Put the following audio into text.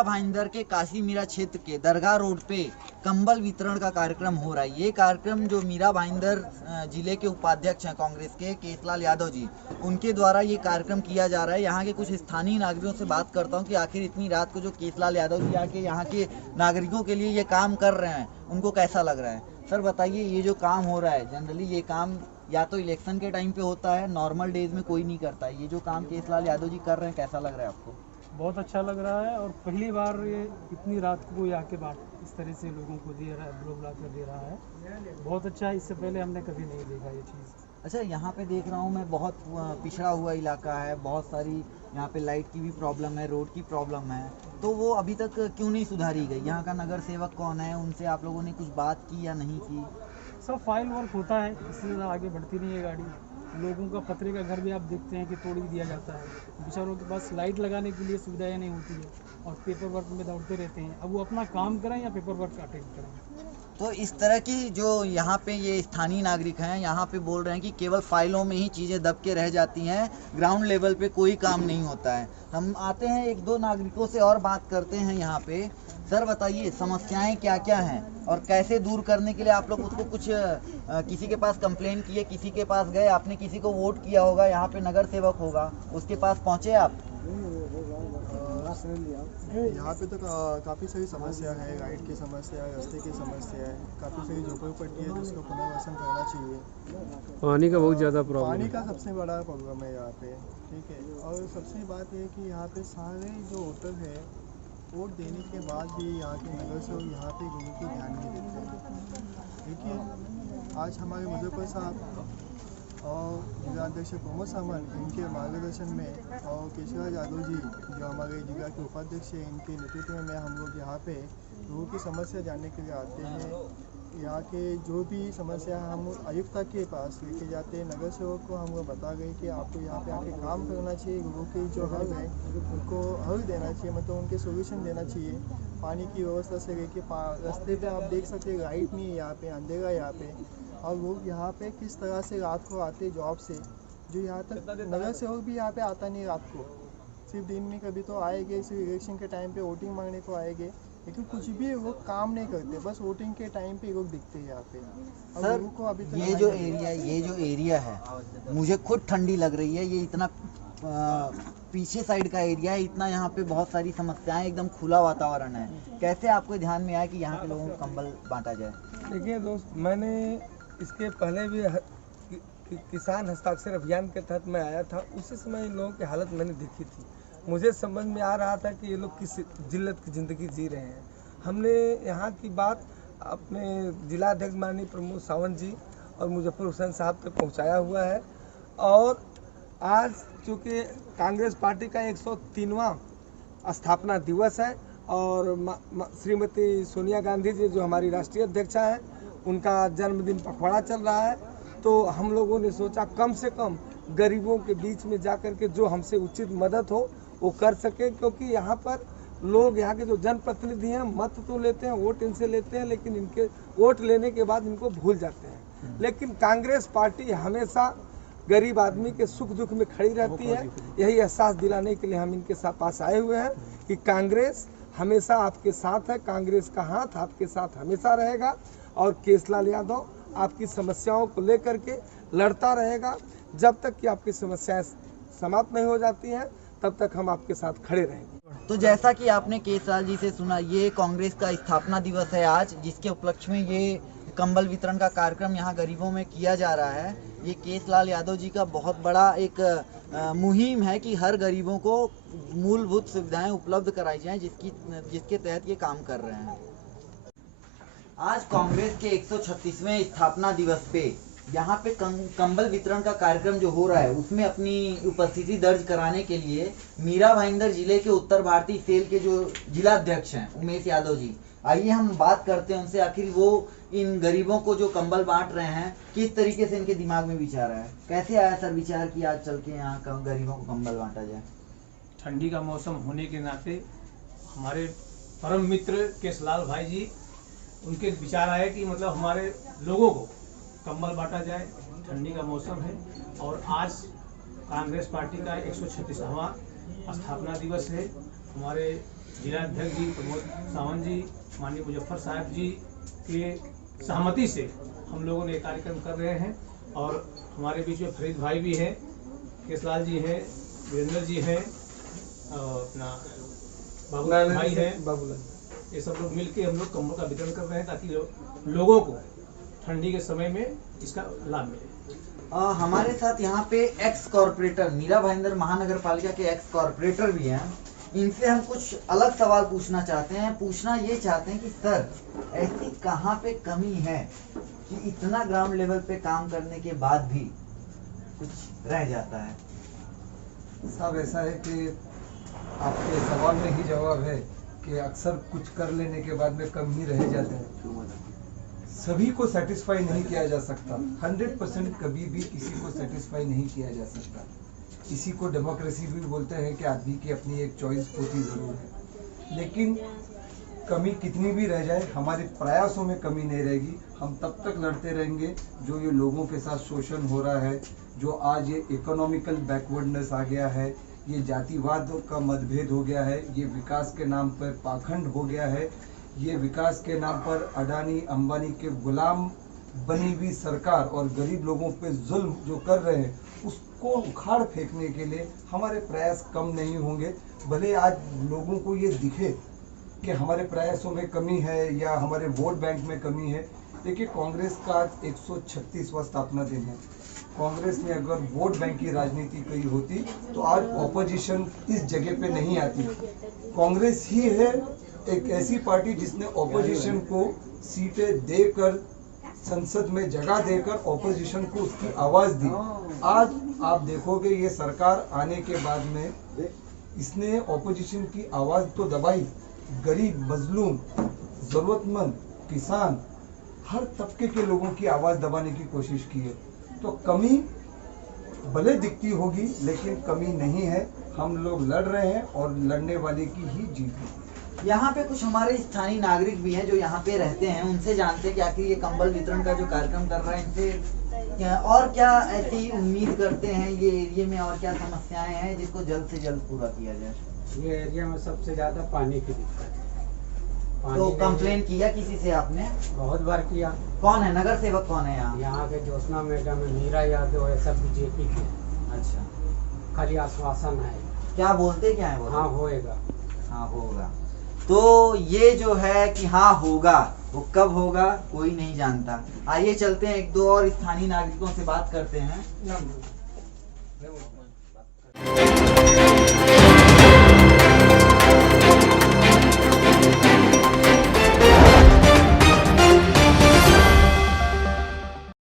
मीरा भाईंदर के काशी मीरा क्षेत्र के दरगाह रोड पे कंबल वितरण का कार्यक्रम हो रहा है। ये कार्यक्रम जो मीरा भाईंदर जिले के उपाध्यक्ष हैं कांग्रेस के केसलाल यादव जी, उनके द्वारा ये कार्यक्रम किया जा रहा है। यहाँ के कुछ स्थानीय नागरिकों से बात करता हूँ कि आखिर इतनी रात को जो केसलाल यादव जी आके यहाँ के नागरिकों के लिए ये काम कर रहे हैं, उनको कैसा लग रहा है। सर बताइए, ये जो काम हो रहा है, जनरली ये काम या तो इलेक्शन के टाइम पे होता है, नॉर्मल डेज में कोई नहीं करता है। ये जो काम केसलाल यादव जी कर रहे हैं, कैसा लग रहा है आपको? बहुत अच्छा लग रहा है, और पहली बार ये इतनी रात को ये आके बात इस तरह से लोगों को दे रहा है, बुला कर दे रहा है। बहुत अच्छा है, इससे पहले हमने कभी नहीं देखा ये चीज़। अच्छा, यहाँ पे देख रहा हूँ मैं, बहुत पिछड़ा हुआ इलाका है, बहुत सारी यहाँ पे लाइट की भी प्रॉब्लम है, रोड की प्रॉब्लम है, तो वो अभी तक क्यों नहीं सुधारी गई? यहाँ का नगर सेवक कौन है, उनसे आप लोगों ने कुछ बात की या नहीं की? सब फाइल वर्क होता है, इससे ज़्यादा आगे बढ़ती नहीं है गाड़ी। लोगों का पतरे का घर भी आप देखते हैं कि तोड़ ही दिया जाता है। बेचारों के पास लाइट लगाने के लिए सुविधाएं नहीं होती है और पेपर वर्क में दौड़ते रहते हैं। अब वो अपना काम करें या पेपर वर्क अटेंड करें। तो इस तरह की जो यहाँ पे ये स्थानीय नागरिक हैं, यहाँ पे बोल रहे हैं कि केवल फाइलों में ही चीज़ें दब के रह जाती हैं, ग्राउंड लेवल पे कोई काम नहीं होता है। हम आते हैं, एक दो नागरिकों से और बात करते हैं यहाँ पे। सर बताइए, समस्याएं क्या क्या हैं और कैसे दूर करने के लिए आप लोग उसको कुछ किसी के पास कंप्लेन किए, किसी के पास गए, आपने किसी को वोट किया होगा, यहाँ पे नगर सेवक होगा, उसके पास पहुँचे आप? यहाँ पे तो काफ़ी सारी समस्या है, लाइट की समस्या है, रास्ते की समस्या है, काफ़ी सारी झोपड़पट्टी है जिसको पुनर्वासन करना चाहिए। पानी का बहुत ज़्यादा प्रॉब्लम, पानी का सबसे बड़ा प्रॉब्लम है यहाँ पे, ठीक है। और सबसे बात ये है कि यहाँ पे सारे जो होटल है, वोट देने के बाद भी यहाँ के नगर से यहाँ पे लोगों को ध्यान नहीं देते हैं। देखिए, आज हमारे मुजफ्फर साहब और जिलाध्यक्ष प्रमोद सावंत, इनके मार्गदर्शन में, और केशलाल यादव जी जो हमारे जिला के उपाध्यक्ष हैं, इनके नेतृत्व में हम लोग यहाँ पे लोगों की समस्या जानने के लिए आते हैं। यहाँ के जो भी समस्या हम आयुक्त के पास लेके जाते हैं, नगर सेवक को हम लोग बता गए कि आपको यहाँ पे आके काम करना चाहिए, लोगों की जो हल है उनको हल देना चाहिए, मतलब उनके सोल्यूशन देना चाहिए। पानी की व्यवस्था से लेके रास्ते पे आप देख सकते हैं, लाइट नहीं है यहाँ पे, अंधेरा यहाँ पे, और लोग यहाँ पे किस तरह से रात को आते जॉब से, जो यहाँ तक नगर सेवक भी यहाँ पे आता नहीं रात को, सिर्फ दिन में कभी तो आएंगे, सिर्फ इलेक्शन के टाइम पे वोटिंग मांगने को आएंगे, लेकिन कुछ भी वो काम नहीं करते, बस वोटिंग के टाइम पे लोग दिखते हैं यहाँ पे। सर लोगों को अभी ये जो एरिया है, मुझे खुद ठंडी लग रही है। ये इतना पीछे साइड का एरिया है, इतना यहाँ पे बहुत सारी समस्याएं, एकदम खुला वातावरण है। कैसे आपको ध्यान में आया कि यहाँ के लोगों को कंबल बांटा जाए? देखिए दोस्त, मैंने इसके पहले भी किसान हस्ताक्षर अभियान के तहत मैं आया था, उसी समय इन लोगों की हालत मैंने देखी थी। मुझे समझ में आ रहा था कि ये लोग किस जिल्लत की ज़िंदगी जी रहे हैं। हमने यहाँ की बात अपने जिलाध्यक्ष माननीय प्रमोद सावंत जी और मुजफ्फर हुसैन साहब तक पहुँचाया हुआ है। और आज चूँकि कांग्रेस पार्टी का 103वां स्थापना दिवस है और श्रीमती सोनिया गांधी जी जो हमारी राष्ट्रीय अध्यक्षा है, उनका जन्मदिन पखवाड़ा चल रहा है, तो हम लोगों ने सोचा कम से कम गरीबों के बीच में जाकर के जो हमसे उचित मदद हो वो कर सके, क्योंकि यहाँ पर लोग, यहाँ के जो जनप्रतिनिधि हैं, मत तो लेते हैं, वोट इनसे लेते हैं, लेकिन इनके वोट लेने के बाद इनको भूल जाते हैं। लेकिन कांग्रेस पार्टी हमेशा गरीब आदमी के सुख दुख में खड़ी रहती है। यही एहसास दिलाने के लिए हम इनके पास आए हुए हैं कि कांग्रेस हमेशा आपके साथ है, कांग्रेस का हाथ आपके साथ हमेशा रहेगा, और केशलाल यादव आपकी समस्याओं को लेकर के लड़ता रहेगा। जब तक कि आपकी समस्याएं समाप्त नहीं हो जाती हैं, तब तक हम आपके साथ खड़े रहेंगे। तो जैसा कि आपने केशलाल जी से सुना, ये कांग्रेस का स्थापना दिवस है आज, जिसके उपलक्ष्य में ये कंबल वितरण का कार्यक्रम यहाँ गरीबों में किया जा रहा है। ये केशलाल यादव जी का बहुत बड़ा एक मुहिम है कि हर गरीबों को मूलभूत सुविधाएं उपलब्ध कराई जाएं, जिसके तहत ये काम कर रहे हैं। आज कांग्रेस के 136वें स्थापना दिवस पे यहाँ पे कंबल वितरण का कार्यक्रम जो हो रहा है, उसमें अपनी उपस्थिति दर्ज कराने के लिए मीरा भाईंदर जिले के उत्तर भारतीय सेल के जो जिलाध्यक्ष हैं उमेश यादव जी, आइए हम बात करते हैं उनसे। आखिर वो इन गरीबों को जो कंबल बांट रहे हैं, किस तरीके से इनके दिमाग में विचार आया, कैसे आया सर विचार कि आज चल के यहाँ गरीबों को कंबल बांटा जाए? ठंडी का मौसम होने के नाते हमारे परम मित्र केशलाल भाई जी, उनके विचार आए कि मतलब हमारे लोगों को कंबल बांटा जाए। ठंडी का मौसम है और आज कांग्रेस पार्टी का 136वां स्थापना दिवस है। हमारे जिलाध्यक्ष जी प्रमोद सावंत जी, माननीय मुजफ्फर साहब जी के सहमति से हम लोगों ने कार्यक्रम कर रहे हैं। और हमारे बीच में फरीद भाई भी हैं, केसलाल जी हैं, वीरेंद्र जी हैं, अपना बाबूलाल भाई हैं, ये सब लोग मिलके हम लोग कंबल का वितरण कर रहे हैं ताकि लोगों को ठंडी के समय में इसका लाभ मिले। हमारे साथ यहाँ पे एक्स कॉर्पोरेटर मीरा भाईंदर महानगर पालिका के एक्स कॉर्पोरेटर भी हैं। इनसे हम कुछ अलग सवाल पूछना चाहते हैं। पूछना ये चाहते हैं कि सर, ऐसी कहाँ पे कमी है कि इतना ग्राउंड लेवल पे काम करने के बाद भी कुछ रह जाता है? साहब ऐसा है कि आपके सवाल में ही जवाब है कि अक्सर कुछ कर लेने के बाद में कम ही रह जाते हैं। सभी को सेटिस्फाई नहीं किया जा सकता, 100% कभी भी किसी को सेटिस्फाई नहीं किया जा सकता। इसी को डेमोक्रेसी भी बोलते हैं कि आदमी की अपनी एक चॉइस होती ज़रूर है, लेकिन कमी कितनी भी रह जाए हमारे प्रयासों में कमी नहीं रहेगी। हम तब तक लड़ते रहेंगे जो ये लोगों के साथ शोषण हो रहा है, जो आज ये इकोनॉमिकल बैकवर्डनेस आ गया है, ये जातिवाद का मतभेद हो गया है, ये विकास के नाम पर पाखंड हो गया है, ये विकास के नाम पर अडानी अंबानी के गुलाम बनी हुई सरकार और गरीब लोगों पे जुल्म जो कर रहे हैं, उसको उखाड़ फेंकने के लिए हमारे प्रयास कम नहीं होंगे। भले आज लोगों को ये दिखे कि हमारे प्रयासों में कमी है या हमारे वोट बैंक में कमी है। देखिए, कांग्रेस का आज 136वां स्थापना दिन है। कांग्रेस ने अगर वोट बैंक की राजनीति की होती तो आज ऑपोजिशन इस जगह पे नहीं आती। कांग्रेस ही है एक ऐसी पार्टी जिसने ऑपोजिशन को सीटें देकर, संसद में जगह देकर ऑपोजिशन को उसकी आवाज़ दी। आज आप देखोगे ये सरकार आने के बाद में इसने ऑपोजिशन की आवाज़ तो दबाई, गरीब, मजलूम, ज़रूरतमंद, किसान, हर तबके के लोगों की आवाज़ दबाने की कोशिश की है। तो कमी भले दिखती होगी लेकिन कमी नहीं है। हम लोग लड़ रहे हैं और लड़ने वाले की ही जीत है। यहाँ पे कुछ हमारे स्थानीय नागरिक भी हैं जो यहाँ पे रहते हैं, उनसे जानते हैं कि आखिर ये कंबल वितरण का जो कार्यक्रम कर रहे हैं इनसे और क्या ऐसी उम्मीद करते हैं, ये एरिया में और क्या समस्याएं हैं जिसको जल्द से जल्द पूरा किया जाए। ये एरिया में सबसे ज़्यादा पानी की दिक्कत है। तो कंप्लेन किया किसी से आपने? बहुत बार किया। कौन है नगर सेवक, कौन है यहाँ? यहाँ के ज्योत्सना मैडम है, मीरा यादव है, सब बीजेपी के। अच्छा, खाली आश्वासन है। क्या बोलते क्या है वो? हाँ होएगा, हाँ होगा। तो ये जो है कि हाँ होगा, वो कब होगा कोई नहीं जानता। आइए चलते हैं, एक दो और स्थानीय नागरिकों से बात करते हैं।